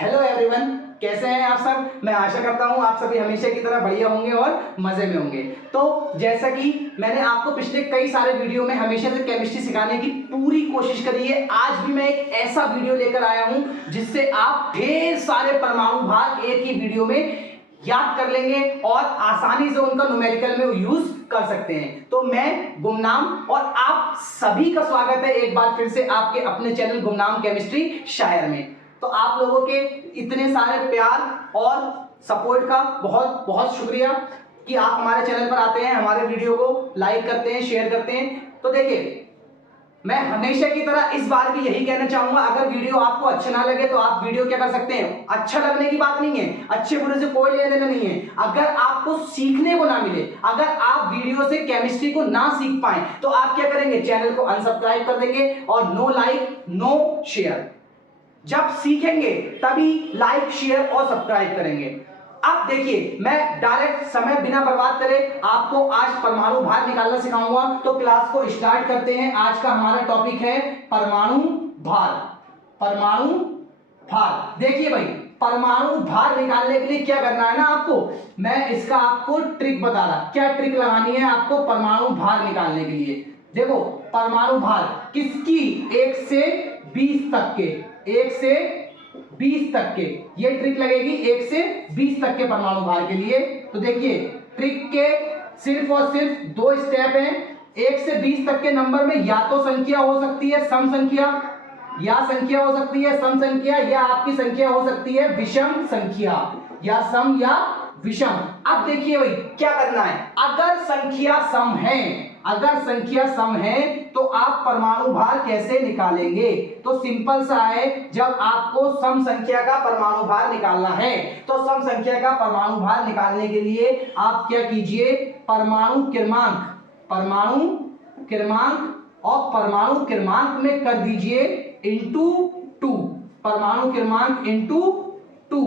Hello everyone, कैसे हैं आप सब। मैं आशा करता हूं आप सभी हमेशा की तरह बढ़िया होंगे और मजे में होंगे। तो जैसा कि मैंने आपको पिछले कई सारे वीडियो में हमेशा से केमिस्ट्री सिखाने की पूरी कोशिश करी है, आज भी मैं एक ऐसा वीडियो लेकर आया हूं जिससे आप ढेर सारे परमाणु भार एक ही वीडियो में याद कर लेंगे और आसानी से उनका न्यूमेरिकल में यूज कर सकते हैं। तो मैं गुमनाम और आप सभी का स्वागत है एक बार फिर से आपके अपने चैनल गुमनाम केमिस्ट्री शायर में। तो आप लोगों के इतने सारे प्यार और सपोर्ट का बहुत बहुत शुक्रिया कि आप हमारे चैनल पर आते हैं, हमारे वीडियो को लाइक करते हैं, शेयर करते हैं। तो देखिए, मैं हमेशा की तरह इस बार भी यही कहना चाहूंगा, अगर वीडियो आपको अच्छा ना लगे तो आप वीडियो क्या कर सकते हैं, अच्छा लगने की बात नहीं है, अच्छे बुरे से कोई लेना देना नहीं है। अगर आपको सीखने को ना मिले, अगर आप वीडियो से केमिस्ट्री को ना सीख पाए तो आप क्या करेंगे, चैनल को अनसब्सक्राइब कर देंगे और नो लाइक नो शेयर। जब सीखेंगे तभी लाइक शेयर और सब्सक्राइब करेंगे। अब देखिए, मैं डायरेक्ट समय बिना बर्बाद करे आपको आज परमाणु भार निकालना सिखाऊंगा। तो क्लास को स्टार्ट करते हैं। आज का हमारा टॉपिक है परमाणु भार। परमाणु भार, देखिए भाई, परमाणु भार निकालने के लिए क्या करना है ना आपको, मैं इसका आपको ट्रिक बता रहा, क्या ट्रिक लगानी है आपको परमाणु भार निकालने के लिए। देखो, परमाणु भार किसकी, 1 से 20 तक के, 1 से 20 तक के, ये ट्रिक लगेगी 1 से 20 तक के परमाणु भार के लिए। तो देखिए, ट्रिक के सिर्फ और सिर्फ 2 स्टेप हैं। 1 से 20 तक के नंबर में या तो संख्या हो सकती है सम संख्या, या संख्या हो सकती है सम संख्या, या आपकी संख्या हो सकती है विषम संख्या, या सम या विषम। अब देखिए भाई, क्या करना है, अगर संख्या सम है, अगर संख्या सम है तो आप परमाणु भार कैसे निकालेंगे। तो सिंपल सा है, जब आपको सम संख्या का परमाणु भार निकालना है तो सम संख्या का परमाणु भार निकालने के लिए आप क्या कीजिए, परमाणु क्रमांक, परमाणु क्रमांक और परमाणु क्रमांक में कर दीजिए इंटू 2, परमाणु क्रमांक इंटू 2।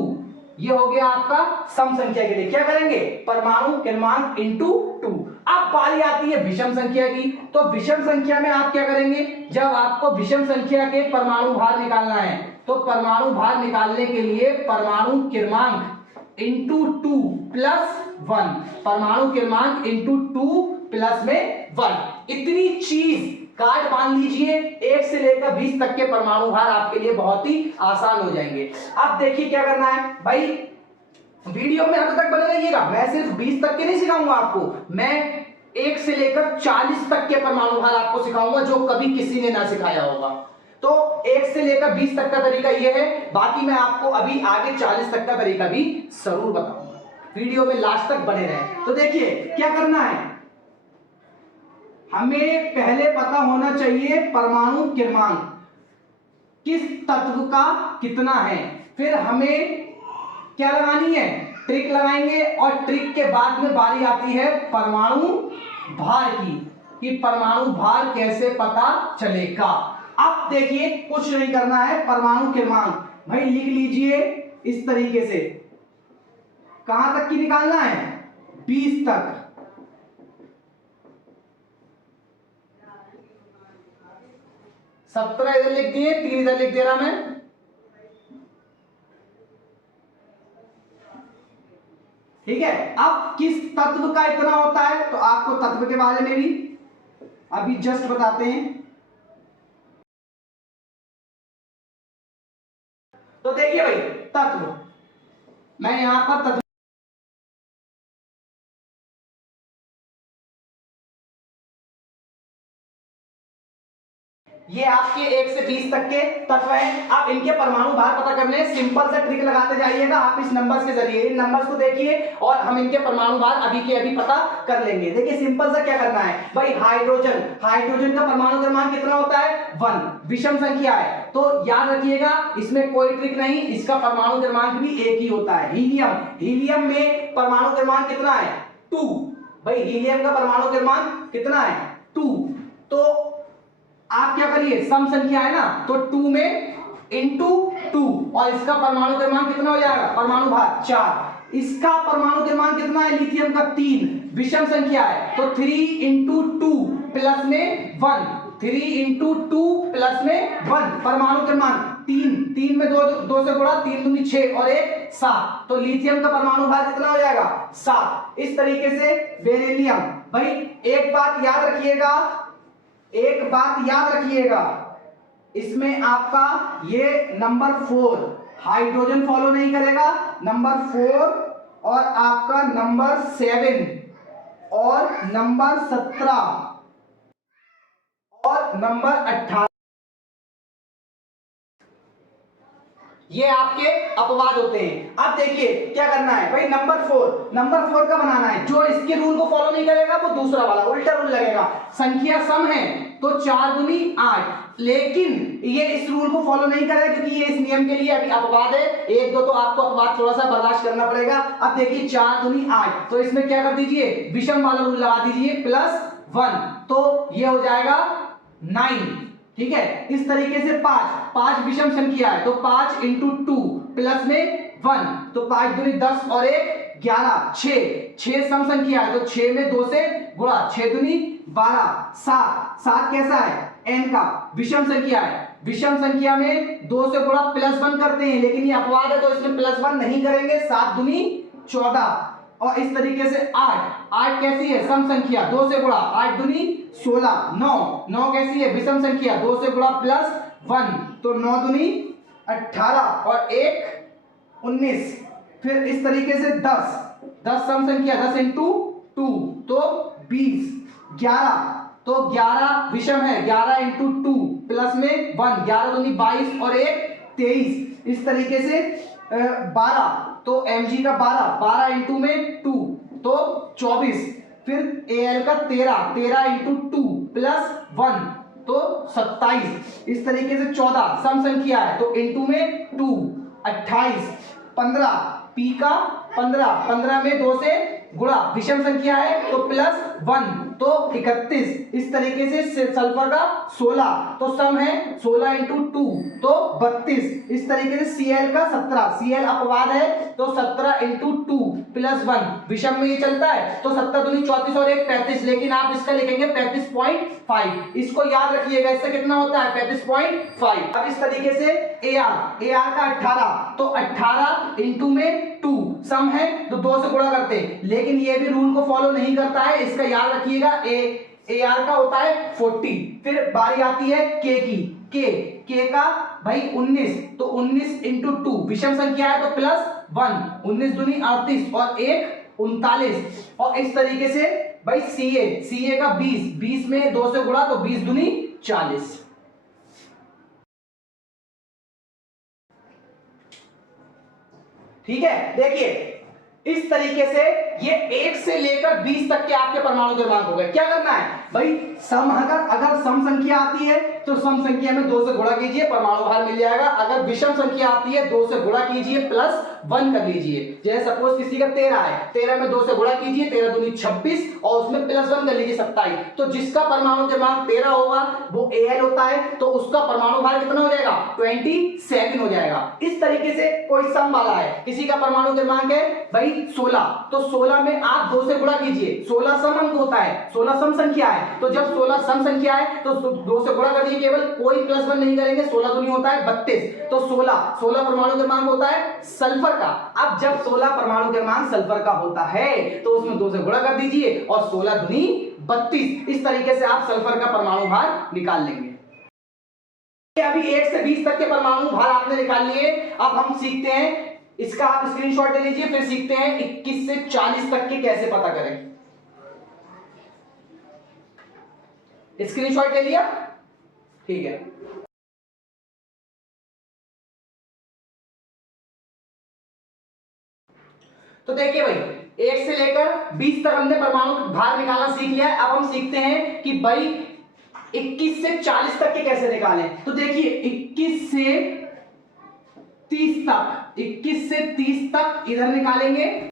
ये हो गया आपका सम संख्या के लिए, क्या करेंगे, परमाणु क्रमांक इंटू 2। अब बारी आती है विषम संख्या की। तो विषम संख्या में आप क्या करेंगे, जब आपको विषम संख्या के परमाणु भार निकालना है तो परमाणु भार निकालने के लिए परमाणु क्रमांक इंटू 2 प्लस 1, परमाणु क्रमांक इंटू 2 प्लस में 1। इतनी चीज कार्ड मान लीजिए, 1 से लेकर 20 तक के परमाणु भार आपके लिए बहुत ही आसान हो जाएंगे। अब देखिए क्या करना है भाई, वीडियो में अंत तक बने रहिएगा। मैं सिर्फ 20 तक के नहीं सिखाऊंगा आपको, मैं 1 से लेकर 40 तक के परमाणु भार आपको सिखाऊंगा जो कभी किसी ने ना सिखाया होगा। तो 1 से लेकर 20 तक का तरीका यह है, बाकी मैं आपको अभी आगे 40 तक का तरीका भी जरूर बताऊंगा। वीडियो में लास्ट तक बने रहें। तो देखिए क्या करना है, हमें पहले पता होना चाहिए परमाणु क्रमांक किस तत्व का कितना है, फिर हमें क्या लगानी है, ट्रिक लगाएंगे और ट्रिक के बाद में बारी आती है परमाणु भार की, कि परमाणु भार कैसे पता चलेगा। अब देखिए, कुछ नहीं करना है, परमाणु क्रमांक भाई लिख लीजिए इस तरीके से, कहां तक की निकालना है, 20 तक। सत्रह इधर लिख दिए, 3 इधर लिख दे रहा मैं। ठीक है, अब किस तत्व का इतना होता है तो आपको तत्व के बारे में भी अभी जस्ट बताते हैं। तो देखिए भाई, तत्व, मैं यहां पर तत्व, ये आपके 1 से 20 तक के तत्व हैं। अब इनके परमाणु भार पता करने हैं, सिंपल सा ट्रिक लगाते जाइएगा आप इस नंबर्स के जरिए। इन नंबर्स को देखिए और हम इनके परमाणु भार अभी के अभी पता कर लेंगे। देखिए सिंपल सा क्या करना है भाई, हाइड्रोजन, हाइड्रोजन का परमाणु क्रमांक कितना होता है, 1, विषम संख्या है। तो याद रखिएगा, इसमें कोई ट्रिक नहीं, इसका परमाणु क्रमांक भी 1 ही होता है। हीलियम, हीलियम में परमाणु क्रमांक कितना है, 2। भाई हीलियम का परमाणु क्रमांक कितना है, 2। तो आप क्या करिए, सम संख्या है ना, तो 2 में इंटू 2 और इसका परमाणु क्रमांक कितना हो जाएगा, परमाणु भार 4। इसका परमाणु क्रमांक कितना है, लिथियम का 3, विषम संख्या है तो 3 इंटू 2 प्लस में 1, 3 इंटू 2 प्लस में 1, परमाणु क्रमांक तीन, तीन में दो से गुणा, तीन दूनी 6 और एक 7, तो लिथियम का परमाणु भार कितना हो जाएगा 7। इस तरीके से बेरिलियम, भाई एक बात याद रखिएगा, एक बात याद रखिएगा, इसमें आपका ये नंबर 4 हाइड्रोजन फॉलो नहीं करेगा, नंबर 4 और आपका नंबर 7 और नंबर 17 और नंबर 18, ये आपके अपवाद होते हैं। अब देखिए क्या करना है भाई, नंबर 4 का बनाना है, जो इसके रूल को फॉलो नहीं करेगा वो दूसरा वाला उल्टा रूल लगेगा। संख्या सम है तो 4 दूनी 8, लेकिन ये इस रूल को फॉलो नहीं करेगा क्योंकि ये इस नियम के लिए अभी अपवाद है, एक दो तो आपको अपवाद थोड़ा सा बर्दाश्त करना पड़ेगा। अब देखिए 4 दूनी 8, तो इसमें क्या कर दीजिए विषम वाला रूल लगा दीजिए +1, तो ये हो जाएगा 9, ठीक है। इस तरीके से 5 विषम संख्या है तो 5 इंटू 2 प्लस में 1, तो 5 दूनी 10 और 1 11, 6 सम संख्या है तो 6 में 2 से गुणा, 6 दूनी 12, 7 कैसा है n का विषम संख्या है, विषम संख्या में 2 से गुणा +1 करते हैं, लेकिन ये अपवाद है तो इसमें +1 नहीं करेंगे, 7 दूनी 14, और इस तरीके से 8 कैसी है सम संख्या, 2 से गुणा, 8 दूनी 16, 9 कैसी है विषम संख्या, 2 से गुणा +1, तो 9 दूनी 18 और 1 19, फिर इस तरीके से 10 सम संख्या, 10 इंटू 2 तो 20, 11 तो 11 विषम है, 11 इंटू 2 प्लस में 1, 11 दूनी 22 और 1 23, इस तरीके से 12 तो mg का 12 इंटू में 2 तो 24, फिर al का 13 इंटू 2 प्लस 1 तो 27, इस तरीके से 14 सम संख्या है तो इंटू में 2 28, 15 p का 15 में 2 से गुणा, विषम संख्या है तो +1 तो 31, इस तरीके से सल्फर का 16 तो सम है 16 इंटू 2 तो 32, इस तरीके से Cl का 17, Cl अपवाद है तो 17 इंटू 2 +1, विषम में ये चलता है तो 17 दूनी 34 और 1 35, लेकिन आप इसका लिखेंगे 35.5, इसको याद रखिएगा, इससे कितना होता है 35.5। अब इस तरीके से Ar का 18 तो 18 इंटू में 2 सम है तो 2 से गुणा करते हैं, लेकिन ये भी रूल को फॉलो नहीं करता है, इसका याद रखिएगा Ar का होता है 40। फिर बारी आती है K की, K का भाई 19 तो 19 इंटू 2 विषम संख्या है तो +1, 19 दूनी 38 और 1 39, और इस तरीके से भाई Ca का 20 में 2 से गुणा तो 20 दूनी 40। ठीक है, देखिए इस तरीके से ये 1 से लेकर 20 तक के आपके परमाणु क्रमांक हो गए। क्या करना है भाई, अगर सम संख्या आती है तो सम संख्या में 2 से गुणा कीजिए, परमाणु भार मिल जाएगा। अगर विषम संख्या आती है 2 से गुणा कीजिए +1 कर लीजिए। जैसे सपोज किसी का 13 है, 13 में 2 से गुणा कीजिए, 13 दूनी 26 और उसमें +1 कर लीजिए 27, तो जिसका परमाणु क्रमांक 13 होगा वो Al होता है, तो उसका परमाणु भार कितना हो जाएगा 27 हो जाएगा। इस तरीके से कोई सम वाला है, किसी का परमाणु क्रमांक है भाई 16, तो 16 में आप 2 से गुणा कीजिए, 16 सम अंक होता है, 16 सम संख्या है, तो जब 16 सम संख्या है तो 2 से गुणा कर दीजिए, केवल कोई +1 नहीं करेंगे, 16 दूनी होता है 32, तो 16 परमाणु क्रमांक होता है सल्फर का। अब जब 16 परमाणु क्रमांक सल्फर का होता है तो उसमें 2 से गुणा कर दीजिए और 16 दूनी 32, इस तरीके से आप सल्फर का परमाणु भार निकाल लेंगे। अभी 1 से 20 तक के परमाणु भार आपने निकाल लिए। अब हम सीखते हैं, इसका आप स्क्रीनशॉट ले लीजिए, फिर सीखते हैं 21 से 40 तक के कैसे पता करें। स्क्रीनशॉट ले लिया, ठीक है। तो देखिए भाई 1 से लेकर 20 तक हमने परमाणु भार निकालना सीख लिया है। अब हम सीखते हैं कि भाई 21 से 40 तक के कैसे निकालें। तो देखिए 21 से 30 तक इधर निकालेंगे,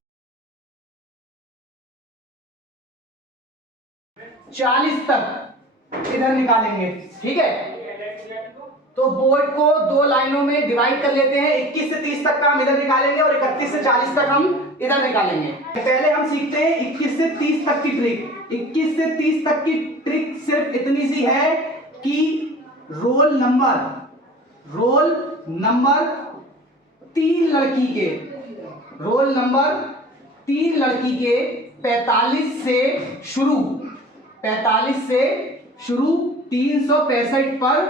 40 तक इधर निकालेंगे, ठीक है। तो बोर्ड को 2 लाइनों में डिवाइड कर लेते हैं, 21 से 30 तक का हम इधर निकालेंगे और 31 से 40 तक हम इधर निकालेंगे। पहले हम सीखते हैं 21 से 30 तक की ट्रिक। 21 से 30 तक की ट्रिक सिर्फ इतनी सी है कि रोल नंबर 3 लड़की के, रोल नंबर 3 लड़की के 45 से शुरू, 45 से शुरू 365 पर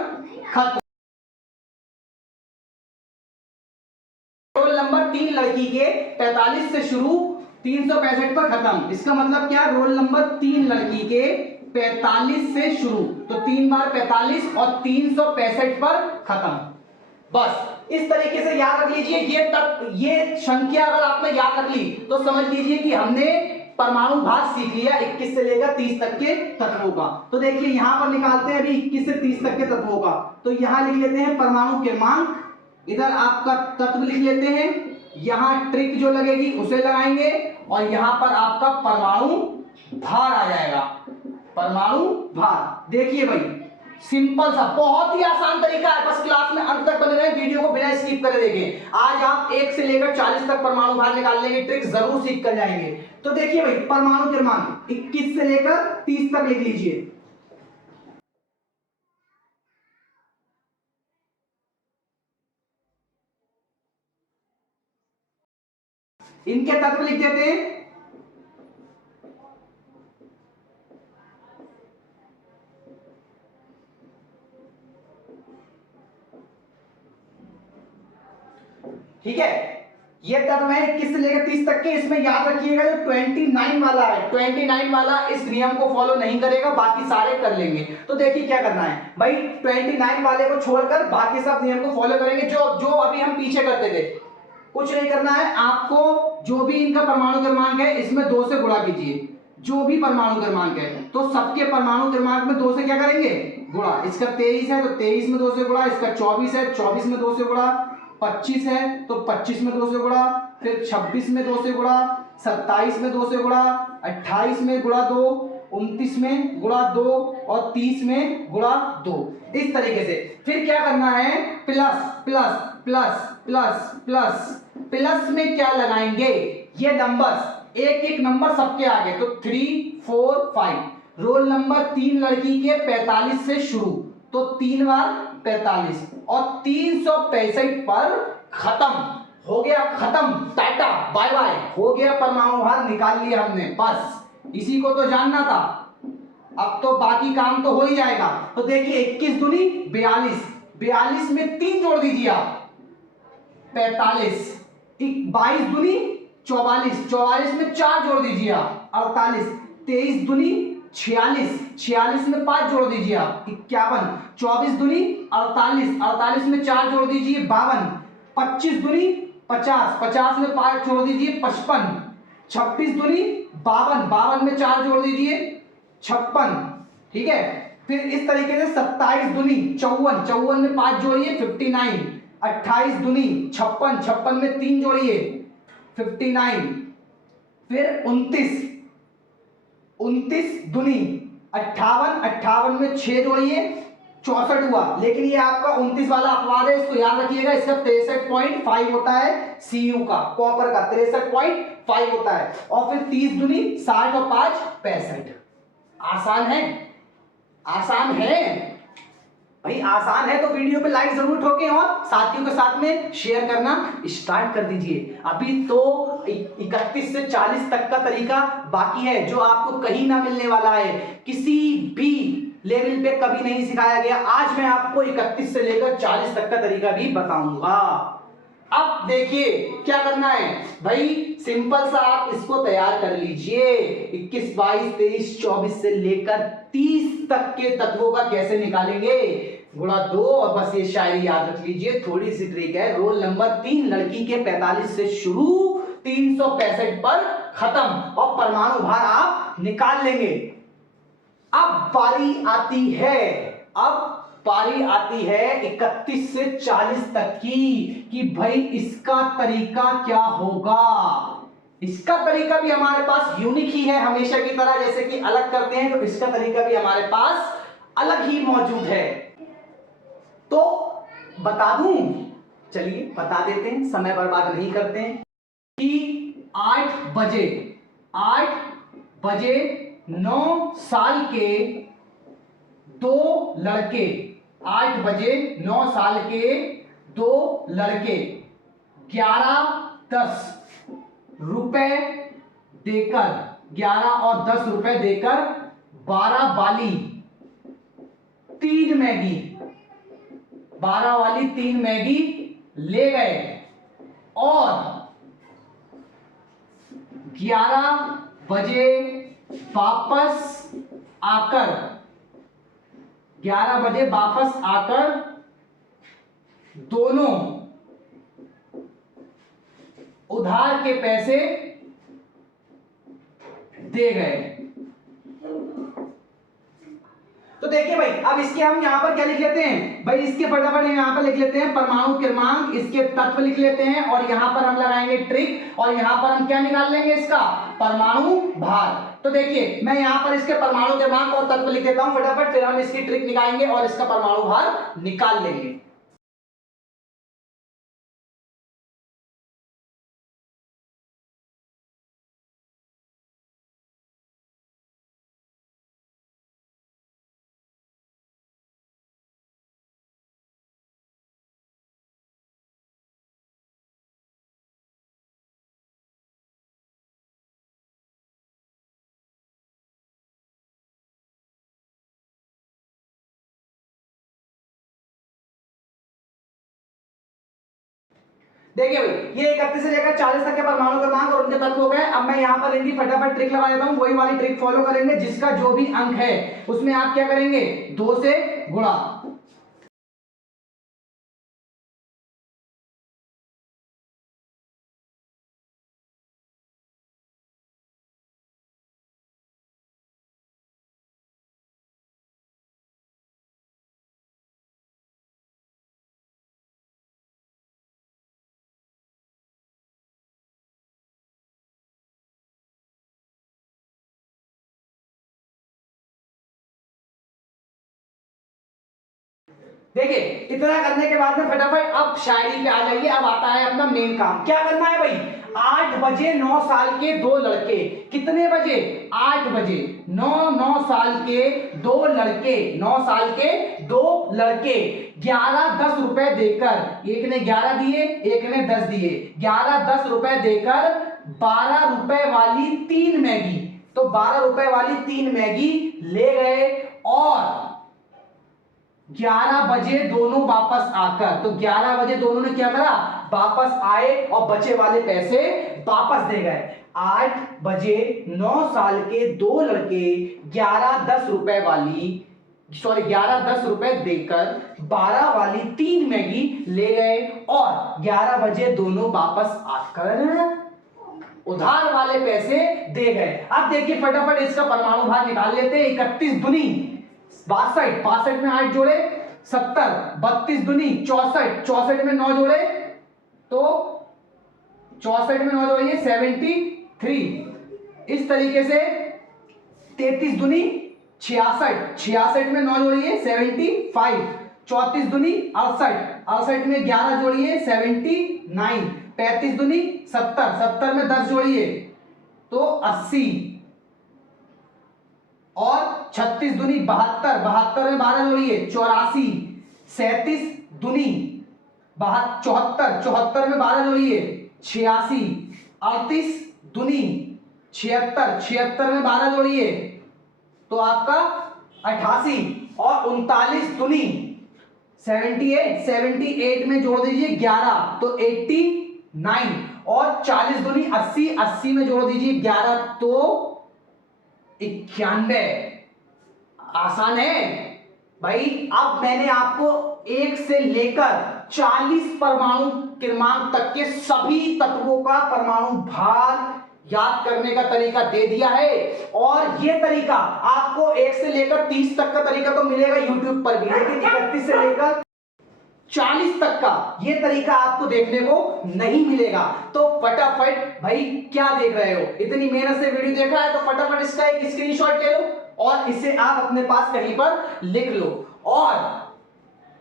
खत्म। रोल नंबर 3 लड़की के 45 से शुरू 365 पर खत्म। इसका मतलब क्या? रोल नंबर 3 लड़की के 45 से शुरू, तो 3 बार 45 और 365 पर खत्म। बस इस तरीके से याद रख लीजिए। ये संख्या अगर आपने याद रख ली तो समझ लीजिए कि हमने परमाणु भाग सीख लिया 21 से लेकर 30 तक के तत्वों का। तो देखिए यहां पर निकालते हैं अभी 21 से 30 तक के तत्वों का। तो यहां लिख लेते हैं परमाणु क्रमांक, इधर आपका तत्व लिख लेते हैं, यहां ट्रिक जो लगेगी उसे लगाएंगे और यहां पर आपका परमाणु भार आ जाएगा, परमाणु भार। देखिए भाई सिंपल सा, बहुत ही आसान तरीका है, बस क्लास में अंत तक बने रहे, वीडियो को बिना स्किप करे देखें। आज आप 1 से लेकर 40 तक परमाणु भार निकालने की ट्रिक जरूर सीख कर जाएंगे। तो देखिए भाई परमाणु क्रमांक 21 से लेकर 30 तक लिख लीजिए। इनके तत्व लिख देते हैं। ठीक है, ये तत्व है 21 से लेकर 30 तक के। इसमें याद रखिएगा जो 29 वाला है, 29 वाला इस नियम को फॉलो नहीं करेगा, बाकी सारे कर लेंगे। तो देखिए क्या करना है भाई, 29 वाले को छोड़कर बाकी सब नियम को फॉलो करेंगे जो जो अभी हम पीछे करते थे। कुछ नहीं करना है आपको, जो भी इनका परमाणु क्रमांक है इसमें 2 से गुणा कीजिए, जो भी परमाणु क्रमांक है। तो सबके परमाणु क्रमांक में 2 से क्या करेंगे? गुणा। इसका 23 है तो 23 में 2 से गुणा, इसका 24 है 24 में 2 से गुणा, 25 है तो 25 में 2 से गुणा, फिर 26 में 2 से गुणा, 27 में 2 से गुणा, 28 में गुणा 2, 29 में गुणा 2 और 30 में गुणा 2। इस तरीके से फिर क्या करना है? Plus plus plus plus plus plus में क्या लगाएंगे? ये नंबर्स, एक एक नंबर सबके आगे, तो 3 4 5। रोल नंबर 3 लड़की के 45 से शुरू, तो 3 बार 45 और 365 पर खत्म हो गया, खत्म, टाटा बाय बाय, हो गया परमाणु भार निकाल लिया हमने। बस इसी को तो जानना था, अब तो बाकी काम तो हो ही जाएगा। तो देखिए 21 दूनी 42, 42 में 3 जोड़ दीजिए आप 45, 22 दूनी 44, 44 में 4 जोड़ दीजिए आप 48, 23 दूनी 46, 46 में 5 जोड़ दीजिए आप 51, 24 दूनी 48, 48 में 4 जोड़ दीजिए 52, 25 दूनी 50, 50 में 5 जोड़ दीजिए 55, 26 दूनी 52, 52 में 4 जोड़ दीजिए 56। ठीक है, फिर इस तरीके से 27 दूनी 54, 54 में 5 जोड़िए 59, 28 दूनी 56, 56 में 3 जोड़िए 59, फिर 29, 29 दूनी 58, 58 में 6 जोड़िए 64 हुआ। लेकिन ये आपका 29 वाला अपवाद है, इसको याद रखिएगा, इसका 63.5 होता है, Cu का, कॉपर का 63.5 होता है। और फिर 30 दूनी 60 और 5 65। आसान है, आसान है भाई, आसान है। तो वीडियो पे लाइक जरूर ठोकें और साथियों के साथ में शेयर करना स्टार्ट कर दीजिए। अभी तो 31 से 40 तक का तरीका बाकी है, जो आपको कहीं ना मिलने वाला है, किसी भी लेवल पे कभी नहीं सिखाया गया। आज मैं आपको 31 से लेकर 40 तक का तरीका भी बताऊंगा। अब देखिए क्या करना है भाई, सिंपल सा आप इसको तैयार कर लीजिए। 21 22 23 24 से लेकर 30 तक के तत्वों का कैसे निकालेंगे? गुणा 2, और बस ये शायरी याद रख लीजिए, थोड़ी सी ट्रिक है। रोल नंबर 3 लड़की के 45 से शुरू 365 पर खत्म और परमाणु भार आप निकाल लेंगे। अब बारी आती है, अब पारी आती है 31 से 40 तक की, कि भाई इसका तरीका क्या होगा। इसका तरीका भी हमारे पास यूनिक ही है, हमेशा की तरह जैसे कि अलग करते हैं, तो इसका तरीका भी हमारे पास अलग ही मौजूद है। तो बता दूं, चलिए बता देते हैं, समय बर्बाद नहीं करते हैं, कि 8 बजे 9 साल के 2 लड़के, 8 बजे 9 साल के दो लड़के 11-10 रुपए देकर 11 और 10 रुपए देकर 12 वाली 3 मैगी 12 वाली 3 मैगी ले गए और 11 बजे वापस आकर 11 बजे वापस आकर दोनों उधार के पैसे दे गए। तो देखिए भाई, अब इसके हम यहां पर क्या लिख लेते हैं भाई, इसके फटाफट यहां पर लिख लेते हैं परमाणु क्रमांक, इसके तत्व लिख लेते हैं और यहां पर हम लगाएंगे ट्रिक और यहां पर हम क्या निकाल लेंगे, इसका परमाणु भार। तो देखिए मैं यहां पर इसके परमाणु क्रमांक और तत्व लिख देता हूं फटाफट, फिर हम इसकी ट्रिक निकालेंगे और इसका परमाणु भार निकाल लेंगे। देखिए भाई, ये 31 से लेकर 40 तक के परमाणु क्रमांक और उनके तत्व हो गए। अब मैं यहाँ पर इनकी फटाफट ट्रिक लगा देता हूँ, वही वाली ट्रिक फॉलो करेंगे, जिसका जो भी अंक है उसमें आप क्या करेंगे, 2 से गुणा। देखिए इतना करने के बाद में फटाफट अब शायरी पे आ जाइए। अब आता है अपना मेन काम, क्या करना है भाई, 8 बजे 9 साल के 2 लड़के, कितने बजे, 8 बजे 9 साल के 2 लड़के, 9 साल के 2 लड़के 11-10 रुपए देकर, एक ने 11 दिए एक ने 10 दिए, 11-10 रुपए देकर 12 रुपए वाली 3 मैगी, तो 12 रुपए वाली 3 मैगी ले गए और 11 बजे दोनों वापस आकर, तो 11 बजे दोनों ने क्या करा, वापस आए और बचे वाले पैसे वापस दे गए। 8 बजे 9 साल के 2 लड़के 11-10 रुपए वाली, सॉरी 11-10 रुपए देकर 12 वाली 3 मैगी ले गए और 11 बजे दोनों वापस आकर उधार वाले पैसे दे गए। अब देखिए फटाफट इसका परमाणु भार निकाल लेते हैं। 31 दूनी 62, 62 में 8 जोड़े 70, 32 दूनी 64, 64 में 9 जोड़े तो 64 में 9 जोड़िए 73। इस तरीके से 33 दूनी 66, 66 में 9 जोड़िए 75, 34 दूनी 68, 68 में 11 जोड़िए 79, 35 दूनी 70, 70 में 10 जोड़िए तो 80 और 36 दूनी 72, 72 में 12 जोड़िए 84, 37 दूनी 74, 74 में 12 जोड़िए 86, 38 दूनी 76, 76 में 12 जोड़िए तो आपका 88 और 39 दूनी 78, 78 में जोड़ दीजिए 11 तो 89 और 40 दूनी 80, 80 में जोड़ दीजिए 11 तो 91। आसान है भाई। अब मैंने आपको 1 से लेकर 40 परमाणु क्रमांक तक के सभी तत्वों का परमाणु भार याद करने का तरीका दे दिया है और ये तरीका आपको 1 से लेकर 30 तक का तरीका तो मिलेगा YouTube पर भी, लेकिन 31 से लेकर 40 तक का ये तरीका आपको देखने को नहीं मिलेगा। तो फटाफट भाई क्या देख रहे हो, इतनी मेहनत से वीडियो देख रहा है तो फटाफट इसका एक स्क्रीनशॉट ले लो और इसे आप अपने पास कहीं पर लिख लो। और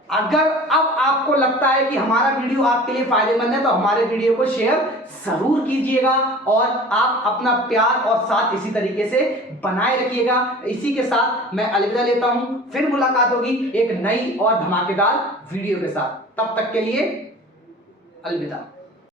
अगर अब आपको लगता है कि हमारा वीडियो आपके लिए फायदेमंद है तो हमारे वीडियो को शेयर जरूर कीजिएगा और आप अपना प्यार और साथ इसी तरीके से बनाए रखिएगा। इसी के साथ मैं अलविदा लेता हूं, फिर मुलाकात होगी एक नई और धमाकेदार वीडियो के साथ। तब तक के लिए अलविदा।